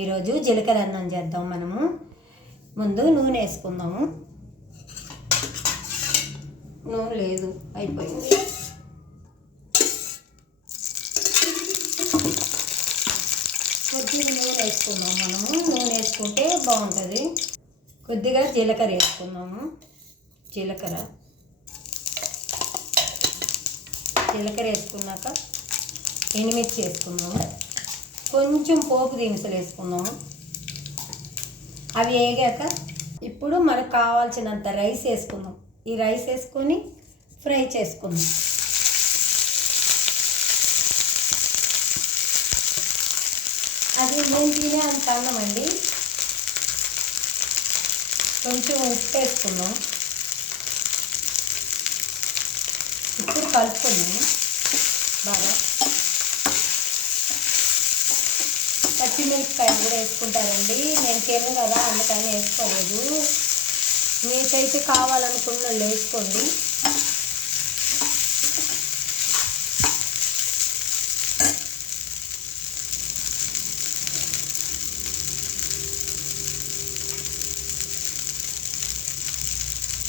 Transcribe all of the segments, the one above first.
ఈరోజు జీలకర్ర అన్నం చేద్దాం. మనము ముందు నూనె వేసుకుందాము. నూనె లేదు, అయిపోయింది. కొద్దిగా నూనె వేసుకుందాం. మనము నూనె వేసుకుంటే బాగుంటుంది. కొద్దిగా జీలకర్ర వేసుకుందాము. జీలకర్ర వేసుకున్నాక ఎండుమిర్చి వేసుకుందాము. కొంచెం పోపు దినుసులు వేసుకుందాము. అవి వేగాక ఇప్పుడు మనకు కావాల్సినంత రైస్ వేసుకుందాం. ఈ రైస్ వేసుకొని ఫ్రై చేసుకుందాం. అది నేను తినే అంత అన్నం అండి. కొంచెం ఉప్పు వేసుకుందాం. ఇప్పుడు కలుపుకుందాము బాగా. పచ్చిమిరపకాయలు కూడా వేసుకుంటారండి. నేను తిన్ను కదా, అందుకని వేసుకోలేదు. మీకైతే కావాలనుకున్న వాళ్ళు వేసుకోండి.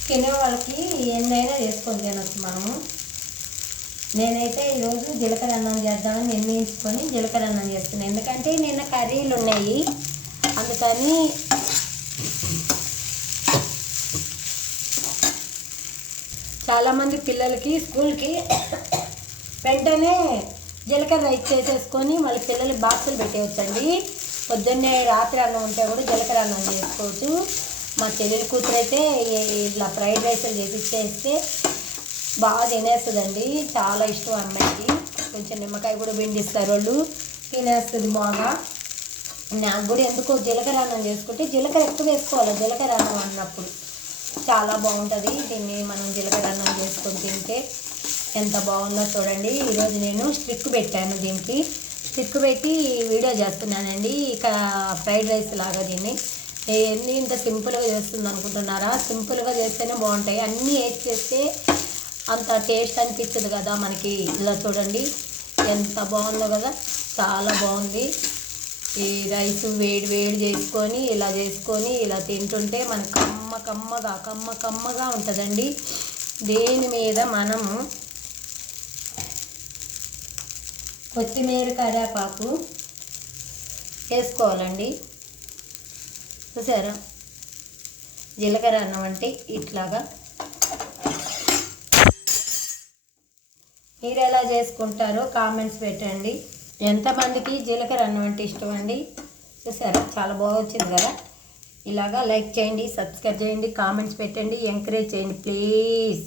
తినే వాళ్ళకి ఎన్నైనా చేసుకొని తినచ్చు మనము. నేనైతే ఈరోజు జీలకర్ర అన్నం చేద్దామని నిర్ణయించుకొని జీలకర్ర అన్నం చేస్తున్నాను. ఎందుకంటే నిన్న కర్రీలు ఉన్నాయి, అందుకని చాలామంది పిల్లలకి స్కూల్కి వెంటనే జీలకర్ర రైస్ చేసేసుకొని మళ్ళీ పిల్లలకి బాక్సులు పెట్టేయచ్చండి. పొద్దున్నే రాత్రి అన్నం ఉంటే కూడా జీలకర్ర అన్నం చేసుకోవచ్చు. మా చెల్లెలి కూతురు అయితే ఇట్లా ఫ్రైడ్ రైస్లు చేసి ఇచ్చేస్తే బాగా తినేస్తుందండి. చాలా ఇష్టం అమ్మాయికి. కొంచెం నిమ్మకాయ కూడా పిండిస్తారు వాళ్ళు, తినేస్తుంది బాగా. నాకు కూడా ఎందుకో జీలకర్ర అన్నం చేసుకుంటే జీలకర్ర ఎక్కువ వేసుకోవాలి. జీలకర్ర అన్నం అన్నప్పుడు చాలా బాగుంటుంది. దీన్ని మనం జీలకర్ర అన్నం చేసుకొని తింటే ఎంత బాగుందో చూడండి. ఈరోజు నేను స్టిక్ పెట్టాను. దీనికి స్టిక్ పెట్టి వీడియో చేస్తున్నానండి. ఇక ఫ్రైడ్ రైస్ లాగా దీన్ని ఎన్ని ఇంత సింపుల్గా చేస్తుంది అనుకుంటున్నారా? సింపుల్గా చేస్తేనే బాగుంటాయి. అన్నీ వేసి చేస్తే అంత టేస్ట్ అనిపించదు కదా మనకి. ఇలా చూడండి ఎంత బాగుందో కదా, చాలా బాగుంది. ఈ రైస్ వేడి వేడి చేసుకొని ఇలా తింటుంటే మనకు కమ్మగా ఉంటుందండి. దేని మీద మనము కొత్తిమీర కరివేపాకు వేసుకోవాలండి. చూసారా? జీలకర్ర అన్నం అంటే ఇట్లాగా. మీరు ఎలా చేసుకుంటారో కామెంట్స్ పెట్టండి. ఎంతమందికి జీలకర్ర అన్నం అంటే ఇష్టం అండి? చూసారా చాలా బాగా వచ్చింది కదా. ఇలాగా లైక్ చేయండి, సబ్స్క్రైబ్ చేయండి, కామెంట్స్ పెట్టండి, ఎంకరేజ్ చేయండి ప్లీజ్.